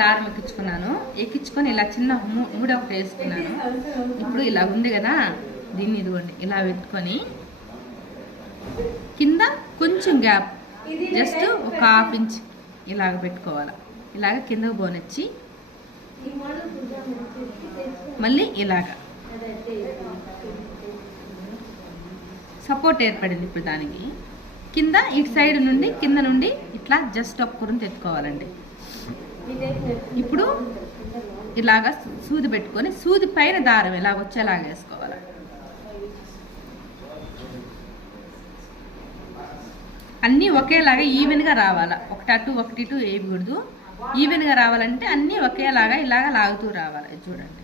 దారం ఎక్కించుకొని ఇలా చిన్న మూడ ఒకటి వేసుకున్నాను. ఇప్పుడు ఇలా ఉంది కదా, దీన్ని ఇదిగోండి ఇలా పెట్టుకొని కింద కొంచెం గ్యాప్ జస్ట్ ఒక 1/2 ఇంచ్ ఇలాగ పెట్టుకోవాలి. ఇలాగ కిందకు పోనొచ్చి మళ్ళీ ఇలాగ సపోర్ట్ ఏర్పడింది. ఇప్పుడు దానికి కింద ఇటు సైడ్ నుండి కింద నుండి ఇట్లా జస్ట్ ఒక కురుంత ఎత్తుకోవాలండి. ఇప్పుడు ఇలాగ సూది పెట్టుకొని సూది పైన దారం ఇలా వచ్చేలాగా వేసుకోవాలి. అన్నీ ఒకేలాగా ఈవెన్గా రావాలా, ఒకటి అటు ఒకటి ఇటు వేయకూడదు. ఈవెన్గా రావాలంటే అన్నీ ఒకేలాగా ఇలాగ లాగుతూ రావాలి. చూడండి,